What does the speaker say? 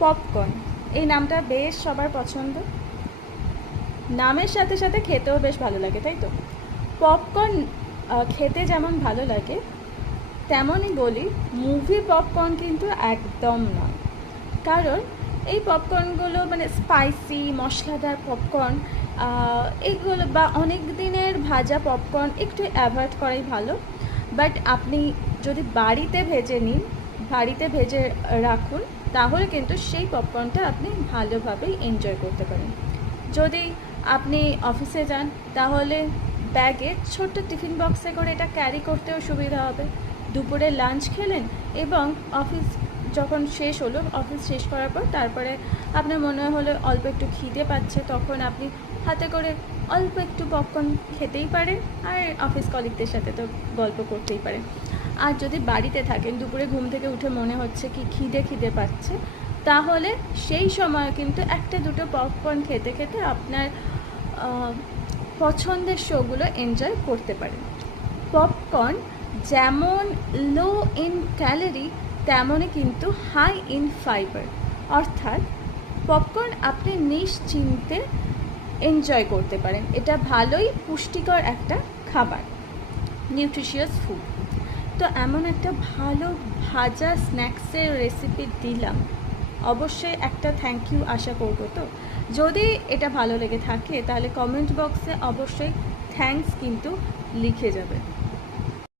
Popcorn, এই নামটা বেশ সবার পছন্দ, নামের সাথে সাথে খেতেও বেশ ভালো লাগে, তাই তো? পপকর্ন খেতে যেমন ভালো লাগে তেমনই বলি মুভি পপকর্ন কিন্তু একদম নয়। কারণ এই পপকর্নগুলো মানে স্পাইসি মশলাদার পপকর্ন, এইগুলো বা অনেক দিনের ভাজা পপকর্ন একটু অ্যাভয়েড করাই ভালো। বাট আপনি যদি বাড়িতে ভেজে নিন, বাড়িতে ভেজে রাখুন, তাহলে কিন্তু সেই পপকর্নটা আপনি ভালোভাবেই এনজয় করতে পারেন। যদি আপনি অফিসে যান তাহলে ব্যাগে ছোট্ট টিফিন বক্সে করে এটা ক্যারি করতেও সুবিধা হবে। দুপুরে লাঞ্চ খেলেন এবং অফিস যখন শেষ হলো, অফিস শেষ করার পর তারপরে আপনার মনে হলো অল্প একটু খিদে পাচ্ছে, তখন আপনি হাতে করে অল্প একটু পপকর্ন খেতেই পারেন, আর অফিস কলিগদের সাথে তো গল্প করতেই পারেন। আর যদি বাড়িতে থাকেন, দুপুরে ঘুম থেকে উঠে মনে হচ্ছে কি খিদে পাচ্ছে, তাহলে সেই সময় কিন্তু একটা দুটো পপকর্ন খেতে খেতে আপনার পছন্দের শোগুলো এনজয় করতে পারেন। পপকর্ন যেমন লো ইন ক্যালোরি তেমনই কিন্তু হাই ইন ফাইবার, অর্থাৎ পপকর্ন আপনি নিশ্চিন্তে এনজয় করতে পারেন। এটা ভালোই পুষ্টিকর একটা খাবার, নিউট্রিশিয়াস ফুড। তো এমন একটা ভালো ভাজা স্ন্যাক্সের রেসিপি দিলাম, অবশ্যই একটা থ্যাংক ইউ আশা করবো। তো যদি এটা ভালো লেগে থাকে তাহলে কমেন্ট বক্সে অবশ্যই থ্যাঙ্কস কিন্তু লিখে যাবে।